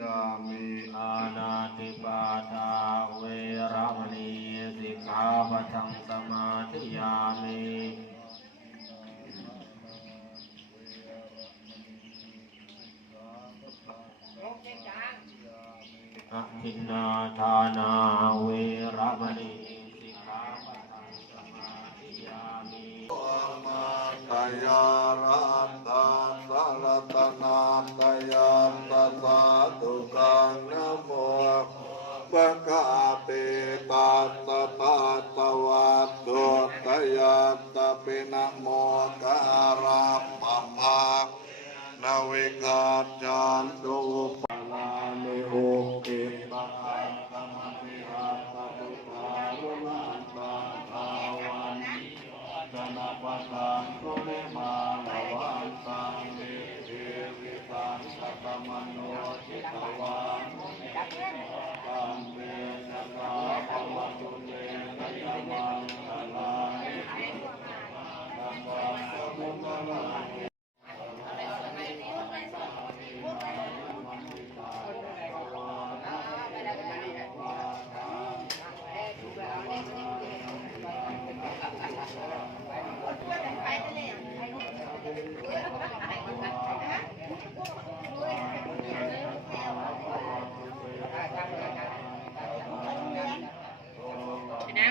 ยามิอานาติปาตาเวระมณีสิกขาปะทังสมาธิยามิอะทินนาทานาเวระมณี ปะกาติตัสสะตาตวัตตุตยามตะปินะโมการะปัมภานาวิกาจันตุปะลานิโอกิปะอังกมมิหัตตุภารุมันตาภาวันจนะปะตังกุ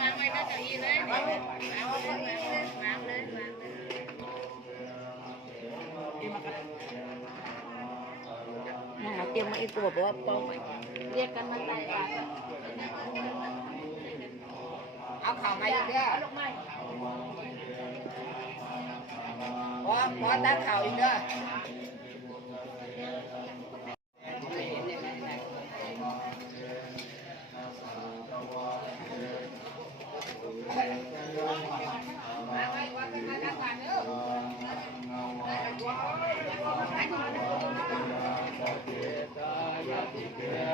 วางไว้ก็จะอีเลยน้ำเลยน้ำเลยน้ำเลยน้ำเลยมึงเอาเตรียมมาอีกตัวบอกว่าป้องเรียกกันมาใส่เอาเข่ามาอีกเด้อพอพอตั้งเข่าอีกเด้อ โนเอวังตวังวิจโยโหยจยาสุจย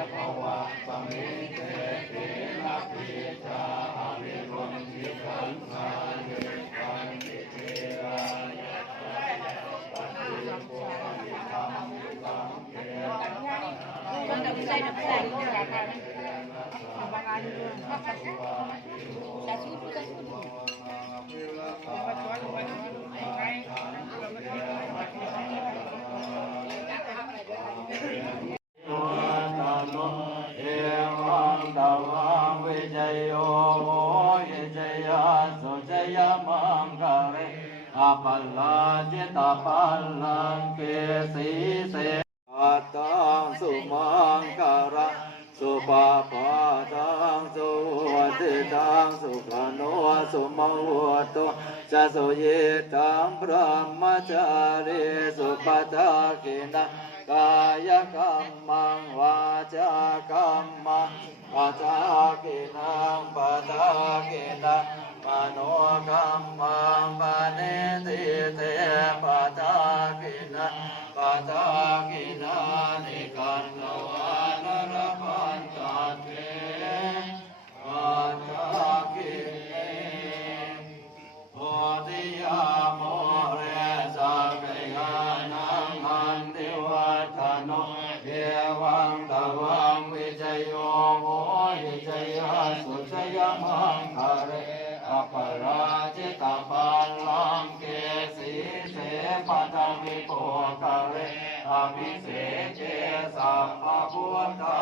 มังคะเรอ ปัลลาจิตาปัลลังเกสีเส วังสุขโนสุมหัวโตจะสุเยตังพระมจารีสุปทากินะกายกรรมังวาจากรรมังวาจากินังปะทากินะมโนกรรมังปะเนติเตปะทา อภิเสเจสัพพะพุทธา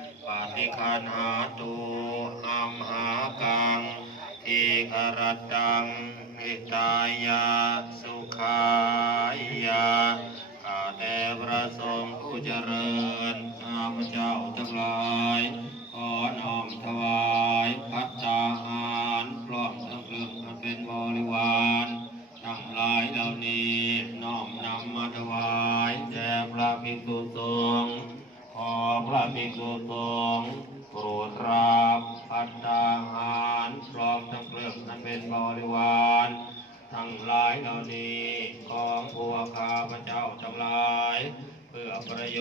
ปฏิคันหาตุอัมหากังทีครตังมิตายาสุขายาข้าแต่พระสงฆ์ผู้เจริญข้าพเจ้าทั้งหลายขอน้อมถวายพัตตาหารพร้อมทั้งเครื่องอันเป็นบริวารทั้งหลายเหล่านี้น้อมนำมาถวายแด่พระภิกษุสงฆ์ ภิกษุสงฆ์โปรดรับพัตตาหารพร้อมทั้งเครื่องนั้นเป็นบริวารทั้งหลายเหล่านี้ของพวกข้าพเจ้าทั้งหลาย เพื่อประโย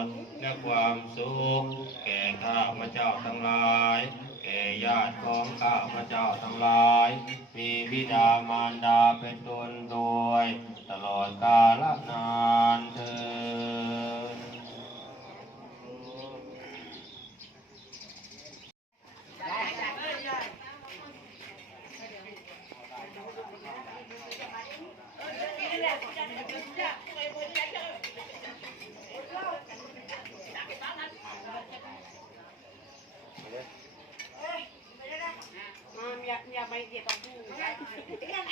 ชน์และความสุข แก่ข้าพเจ้าทั้งหลายแก่ญาติของข้าพเจ้าทั้งหลาย มีบิดามารดาเป็นตนโดย ตลอดกาลนานเถิด Mamaya, mamaya, mamaya, mamaya, mamaya, mamaya,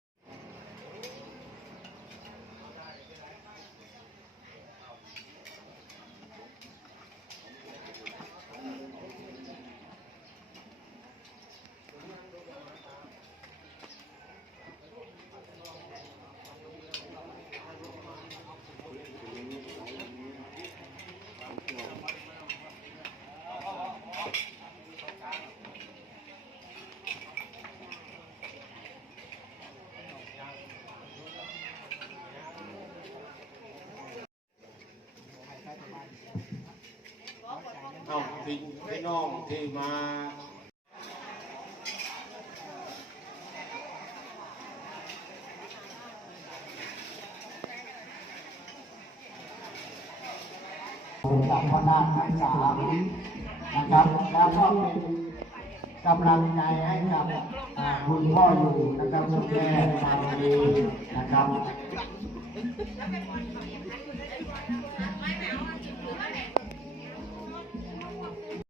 พี่พี่น้องที่มาจากคณะทั้งสามนะครับ แล้วก็เป็นกำลังใจให้กับคุณพ่ออยู่นะครับคุณแม่มาดีนะครับ